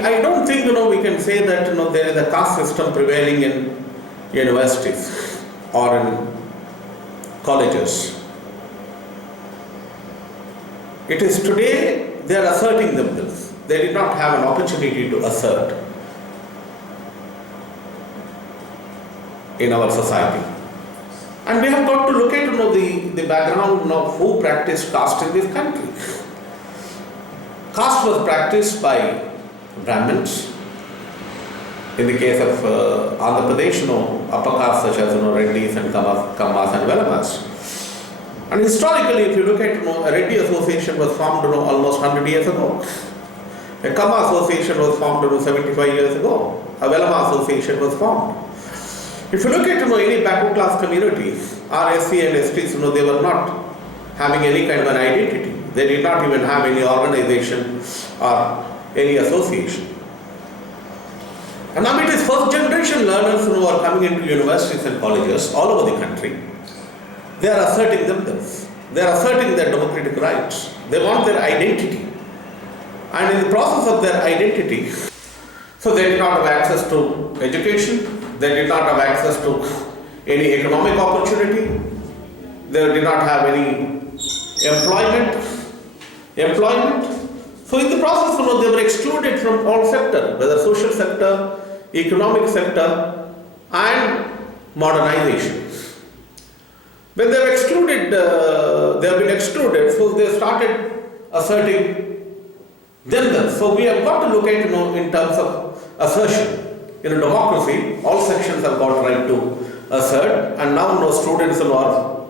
I don't think we can say that there is a caste system prevailing in universities or in colleges. It is today they are asserting themselves. They did not have an opportunity to assert in our society. And we have got to look at the background of who practiced caste in this country. Caste was practiced by Brahmins. In the case of Andhra Pradesh, upper caste such as Reddis and Kammas and Velamas. And historically, if you look at a Reddy association was formed almost 100 years ago. A Kamma association was formed 75 years ago. A Velama association was formed. If you look at any backward class communities, SC and STs, they were not having any kind of an identity. They did not even have any organization or any association. And now it is first generation learners who are coming into universities and colleges all over the country. They are asserting themselves. They are asserting their democratic rights. They want their identity. And in the process of their identity, so they did not have access to education. They did not have access to any economic opportunity. They did not have any employment. So in the process, they were excluded from all sectors, whether social sector, economic sector, and modernization. When they were excluded, they have been excluded, so they started asserting themselves. So we have got to look at in terms of assertion. In a democracy, all sections have got right to assert, and now students are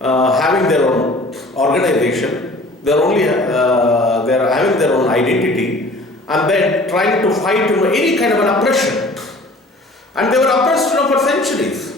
having their own organization. They are having their own identity, and then trying to fight any kind of an oppression. And they were oppressed for centuries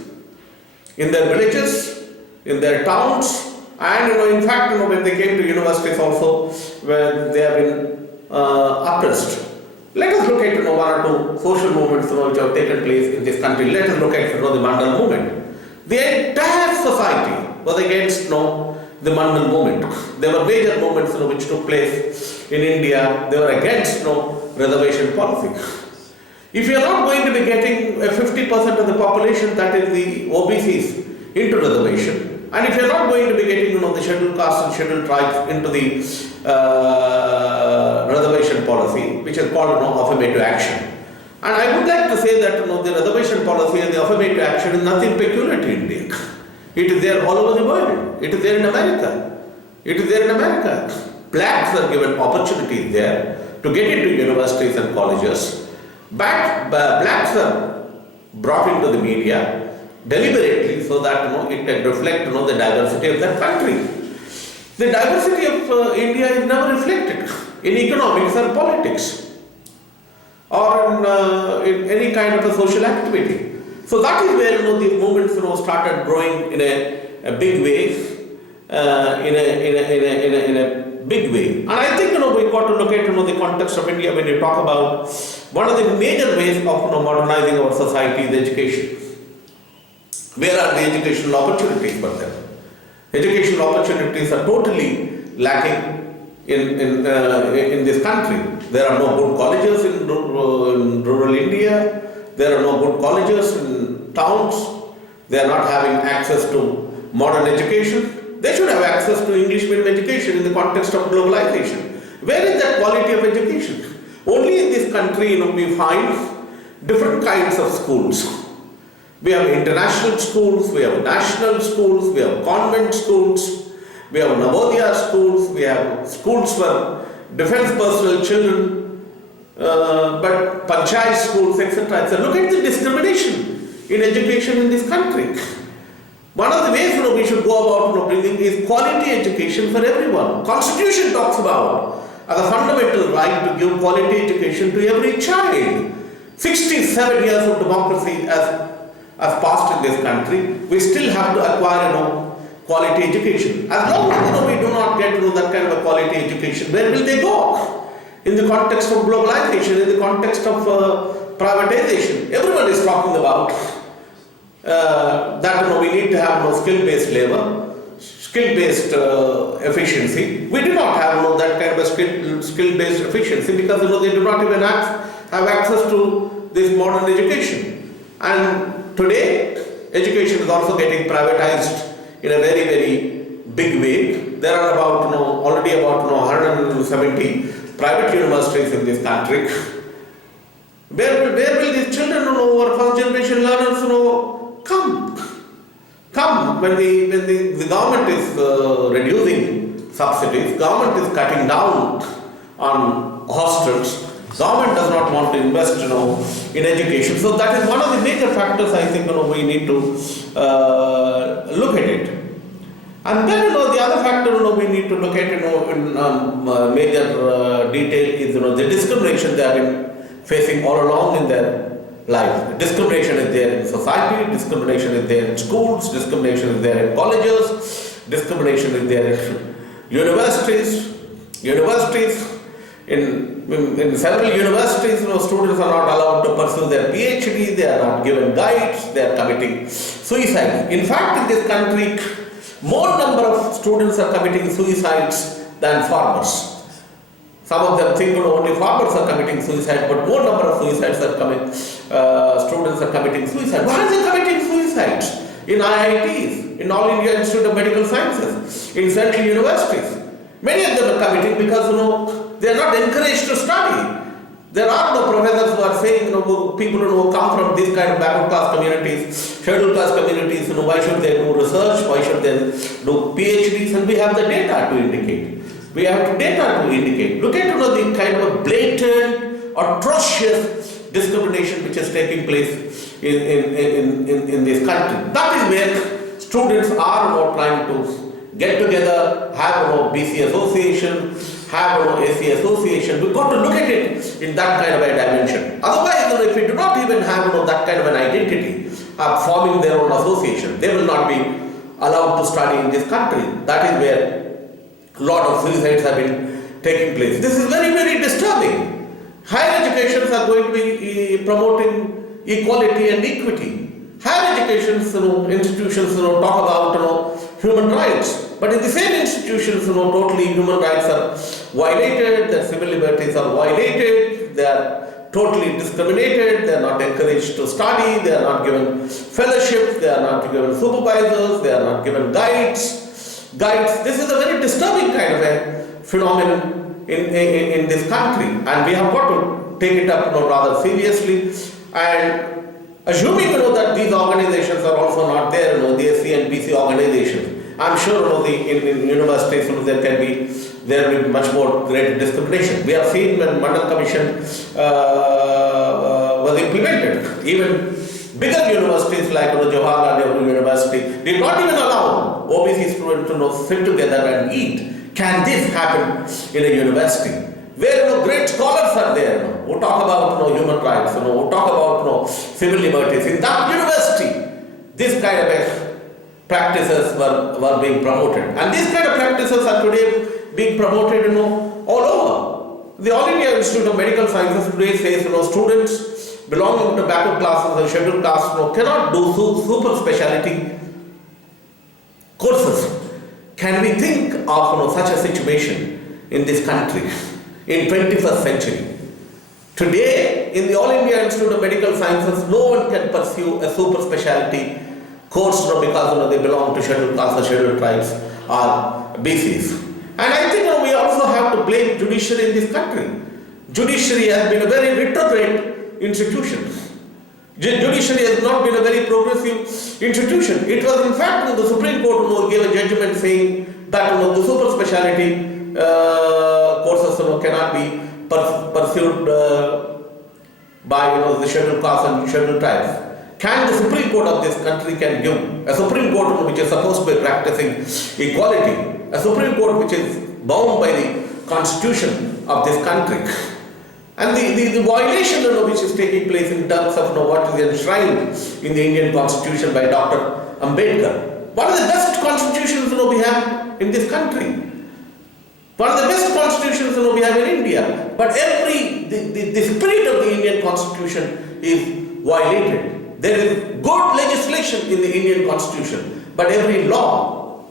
in their villages, in their towns, and in fact when they came to universities also, where they have been oppressed. Let us look at one or two social movements which have taken place in this country. Let us look at the Mandal movement. The entire society was against the Mandal movement. There were major movements which took place in India. They were against reservation policy. If you are not going to be getting 50% of the population, that is the OBCs, into reservation, and if you are not going to be getting the scheduled castes and scheduled tribes into the reservation policy, which is called affirmative action. And I would like to say that the reservation policy and the affirmative action is nothing peculiar to India. It is there all over the world. It is there in America. Blacks are given opportunities there to get into universities and colleges. But blacks are brought into the media deliberately so that it can reflect the diversity of that country. The diversity of India is never reflected in economics or politics or in any kind of a social activity. So that is where these movements started growing in a big way, in a big way. And I think we got to look at the context of India when you talk about one of the major ways of modernizing our society is education. Where are the educational opportunities for them? Educational opportunities are totally lacking in this country. There are no good colleges in rural India. There are no good colleges in towns. They are not having access to modern education. They should have access to English medium education in the context of globalization. Where is that quality of education? Only in this country we find different kinds of schools. We have international schools, we have national schools, we have convent schools, we have Navodaya schools, we have schools for defense personnel children, but panchayat schools, etc. Look at the discrimination in education in this country. One of the ways we should go about bringing is quality education for everyone. Constitution talks about as a fundamental right to give quality education to every child. 67 years of democracy as passed in this country, we still have to acquire quality education. As long as we do not get that kind of a quality education, where will they go? In the context of globalization, in the context of privatization, everyone is talking about that we need to have skill-based labor. skill-based efficiency. We do not have that kind of a skill-based efficiency because they do not even have access to this modern education. And today, education is also getting privatized in a very, very big way. There are about already about 170 private universities in this country. Where will these children or first generation learners come when the government is reducing subsidies, government is cutting down on hostels, government does not want to invest in education. So that is one of the major factors I think we need to look at it. And then the other factor we need to look at in major detail is the discrimination they have been facing all along in their life. Discrimination is there in society, discrimination is there in schools, discrimination is there in colleges, discrimination is there in universities. In several universities, students are not allowed to pursue their PhD, they are not given guides, they are committing suicide. In fact, in this country, more number of students are committing suicides than farmers. Some of them think only farmers are committing suicide, but more number of suicides are students are committing suicide. Why are they committing suicides? In IITs, in All India Institute of Medical Sciences, in central universities. Many of them are committing because they are not encouraged to study. There are no professors who are saying, people who come from these kind of backward class communities, scheduled class communities, why should they do research, why should they do PhDs, and we have the data to indicate. We have data to indicate. Look at the kind of blatant, atrocious discrimination which is taking place in this country. That is where students are trying to get together, have BC association, have AC association. We've got to look at it in that kind of a dimension. Otherwise, if we do not even have that kind of an identity of forming their own association, they will not be allowed to study in this country. That is where a lot of suicides have been taking place. This is very, very disturbing. Higher educations are going to be promoting equality and equity. Higher educations, institutions, talk about human rights. But in the same institutions, totally human rights are violated, their civil liberties are violated, they are totally discriminated, they are not encouraged to study, they are not given fellowships, they are not given supervisors, they are not given guides. This is a very disturbing kind of a phenomenon in this country, and we have got to take it up rather seriously. And assuming that these organizations are also not there, the SC and BC organizations, I'm sure in universities there will be much more great discrimination. We have seen when Mandal Commission was implemented, even bigger universities like Jawaharlal Nehru University did not even allow OBC students to sit together and eat. Can this happen in a university where great scholars are there who talk about human rights, who talk about civil liberties? In that university, this kind of practices were being promoted, and these kind of practices are today being promoted all over. The All India Institute of Medical Sciences today says students belonging to backward classes and scheduled castes cannot do super speciality courses. Can we think of such a situation in this country in 21st century? Today, in the All India Institute of Medical Sciences, no one can pursue a super speciality course because they belong to scheduled castes, scheduled tribes, or BCs. And I think we also have to blame judiciary in this country. Judiciary has been a very retrograde institution. Judiciary has not been a very progressive institution. It was in fact the Supreme Court who gave a judgment saying that the super speciality courses cannot be pursued by the scheduled castes and scheduled tribes. Can the Supreme Court of this country can give a Supreme Court which is supposed to be practicing equality, a Supreme Court which is bound by the Constitution of this country, and the violation which is taking place in terms of what is enshrined in the Indian Constitution by Dr. Ambedkar. One of the best constitutions we have in this country. One of the best constitutions we have in India. But the spirit of the Indian Constitution is violated. There is good legislation in the Indian Constitution, but every law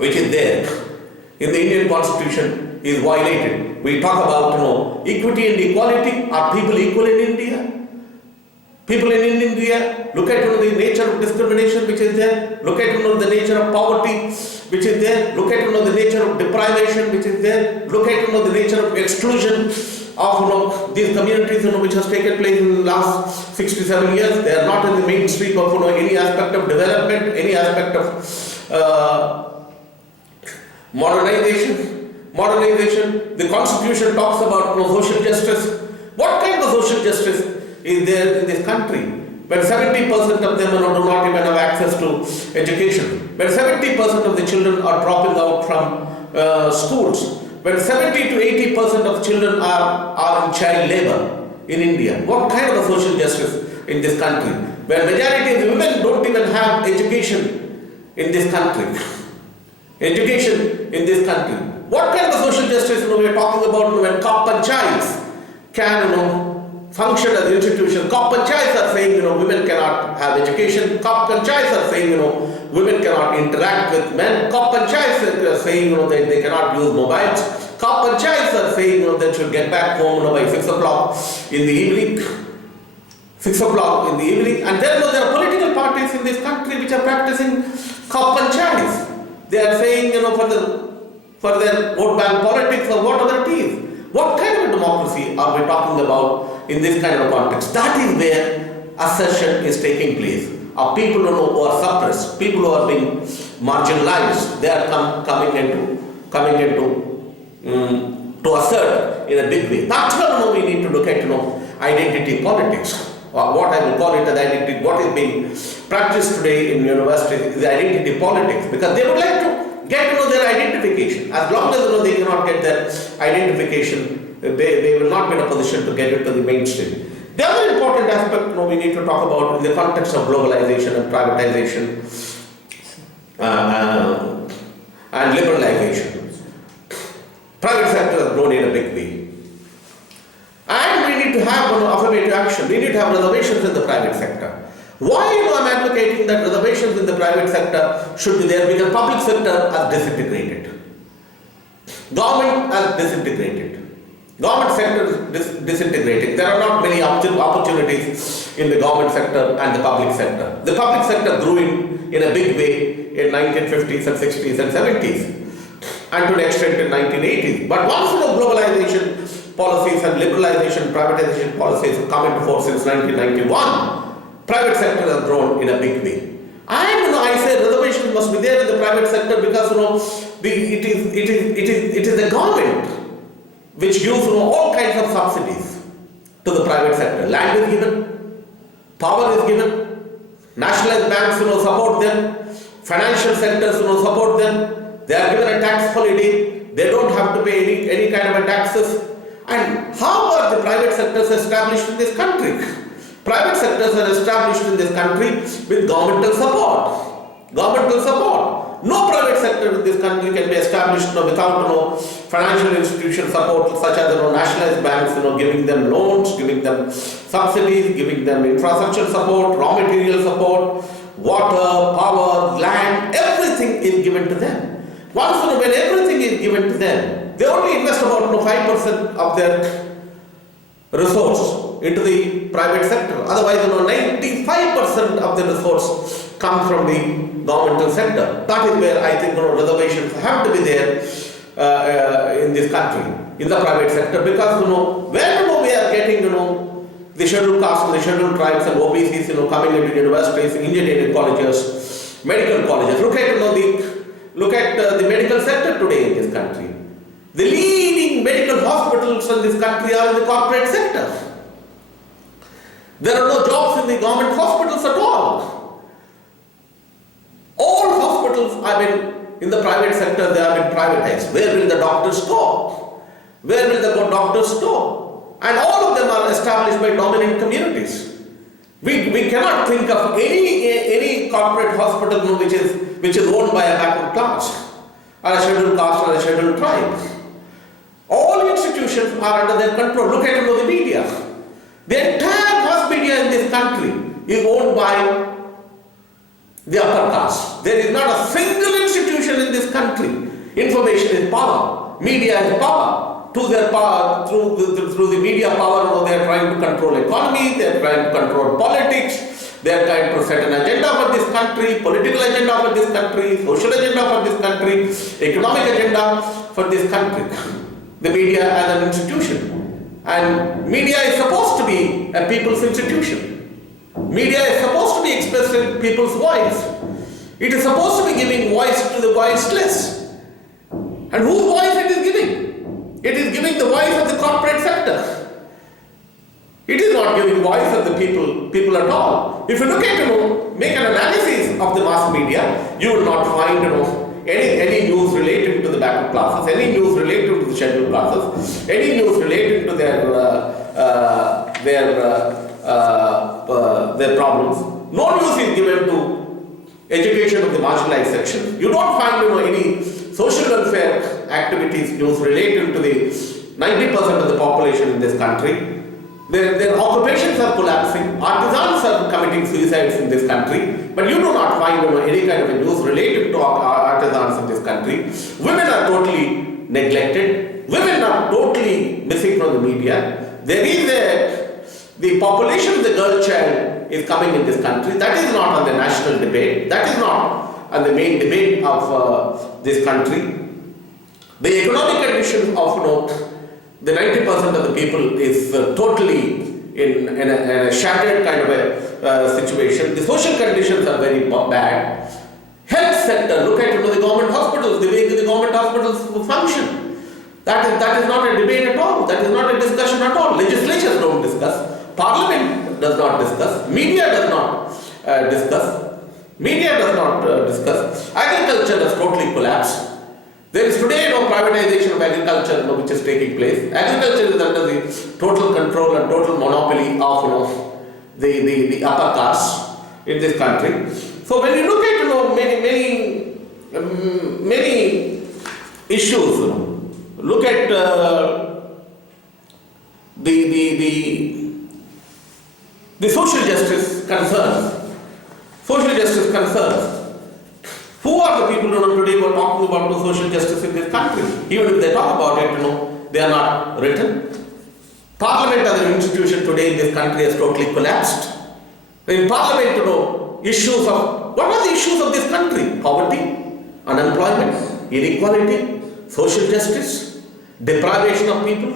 which is there in the Indian Constitution is violated. We talk about equity and equality. Are people equal in India? People in India, look at the nature of discrimination which is there. Look at the nature of poverty which is there. Look at the nature of deprivation which is there. Look at the nature of exclusion of these communities which has taken place in the last 67 years. They are not in the mainstream of any aspect of development, any aspect of modernization. The Constitution talks about social justice. What kind of social justice is there in this country? When 70% of them do not even have access to education, when 70% of the children are dropping out from schools, when 70 to 80% of children are in child labor in India, what kind of a social justice in this country? When majority of the women don't even have education in this country. Education in this country. What kind of social justice we are talking about when Caste Panchayats can function as institutions? Caste Panchayats are saying women cannot have education. Caste Panchayats are saying women cannot interact with men. Caste Panchayats are saying they cannot use mobiles. Caste Panchayats are saying they should get back home by 6 o'clock in the evening. 6 o'clock in the evening. And then there are political parties in this country which are practicing Caste Panchayats. They are saying for their vote bank politics or whatever it is. What kind of a democracy are we talking about in this kind of context? That is where assertion is taking place. Of people who are suppressed, people who are being marginalized, they are coming into to assert in a big way. That's why we need to look at identity politics, or what I will call it as identity. What is being practiced today in universities is identity politics, because they would like to get their identification. As long as they cannot get their identification, they will not be in a position to get into the mainstream. The other important aspect we need to talk about in the context of globalization and privatization and liberalization. Private sector has grown in a big way. And we need to have affirmative action. We need to have reservations in the private sector. Why I am advocating that reservations in the private sector should be there? Because public sector has disintegrated. Government has disintegrated. Government sector is disintegrating. There are not many opportunities in the government sector and the public sector. The public sector grew in a big way in 1950s and 60s and 70s, and to an extent in 1980s. But once globalization policies and liberalization, privatization policies have come into force since 1991, private sector has grown in a big way. And I say reservation must be there in the private sector because it is the government which gives all kinds of subsidies to the private sector. Land is given, power is given, nationalized banks support them, financial sectors support them, they are given a tax holiday, they don't have to pay any kind of a taxes. And how are the private sectors established in this country? Private sectors are established in this country with governmental support. Governmental support. No private sector in this country can be established without financial institution support, such as nationalized banks, giving them loans, giving them subsidies, giving them infrastructure support, raw material support, water, power, land, everything is given to them. Once when everything is given to them, they only invest about 5% of their resource into the private sector. Otherwise, 95% of the resource comes from the governmental sector. That is where I think reservations have to be there in this country, in the private sector, because when we are getting the scheduled castes and the scheduled tribes and OBCs coming into universities, engineering colleges, medical colleges. Look at the medical sector today in this country. The leading medical hospitals in this country are in the corporate sector. There are no jobs in the government hospitals at all. All hospitals have been in the private sector, they have been privatized. Where will the doctors go? Where will the doctors go? And all of them are established by dominant communities. We cannot think of any corporate hospital which is owned by a backward class, or a scheduled caste, or a scheduled tribe. All institutions are under their control. Look at the media. The entire mass media in this country is owned by the upper caste. There is not a single institution institution in this country. Information is power. Media is power. To their power, through the media power, they are trying to control economy, they are trying to control politics, they are trying to set an agenda for this country, political agenda for this country, social agenda for this country, economic agenda for this country. The media as an institution. And media is supposed to be a people's institution. Media is supposed to be expressing people's voice. It is supposed to be giving voice to the voiceless. And whose voice it is giving? It is giving the voice of the corporate sector. It is not giving voice of the people at all. If you look at, make an analysis of the mass media, you will not find, any news relating to the backward classes, any news relating to the scheduled classes, any news relating to their problems. No news is given to education of the marginalized section. You don't find, any social welfare activities news related to the 90% of the population in this country. Their occupations are collapsing, artisans are committing suicides in this country, but you do not find any kind of a news related to artisans in this country. Women are totally neglected, women are totally missing from the media. There is the population of the girl child is coming in this country. That is not on the national debate, that is not on the main debate of this country. The economic condition of the 90% of the people is totally in a shattered kind of a situation. The social conditions are very bad. Health sector, look at the government hospitals, the way the government hospitals function. That is not a debate at all. That is not a discussion at all. Legislatures don't discuss. Parliament does not discuss. Media does not discuss. Media does not discuss. Agriculture has totally collapsed. There is today no privatization of agriculture which is taking place. Agriculture is under the total control and total monopoly of the upper caste in this country. So when you look at many issues, look at the social justice concerns. Social justice concerns. Who are the people today who are talking about the social justice in this country? Even if they talk about it, they are not written. Parliament as an institution today in this country has totally collapsed. In Parliament, issues of, what are the issues of this country? Poverty, unemployment, inequality, social justice, deprivation of people,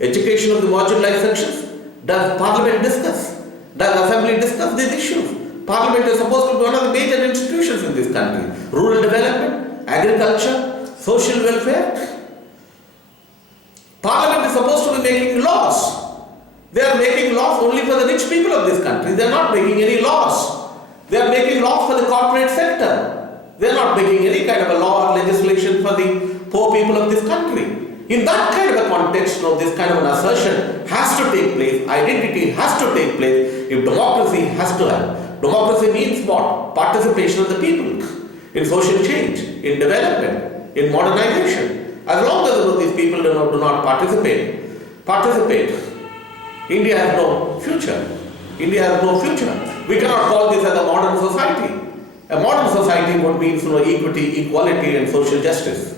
education of the marginalized sections. Does Parliament discuss? Does Assembly discuss these issues? Parliament is supposed to be one of the major institutions in this country. Rural development, agriculture, social welfare. Parliament is supposed to be making laws. They are making laws only for the rich people of this country. They are not making any laws. They are making laws for the corporate sector. They are not making any kind of a law or legislation for the poor people of this country. In that kind of a context, this kind of an assertion has to take place, identity has to take place, if democracy has to have. Democracy means what? Participation of the people in social change, in development, in modernization. As long as these people do not participate, India has no future. India has no future. We cannot call this as a modern society. A modern society would mean equity, equality and social justice.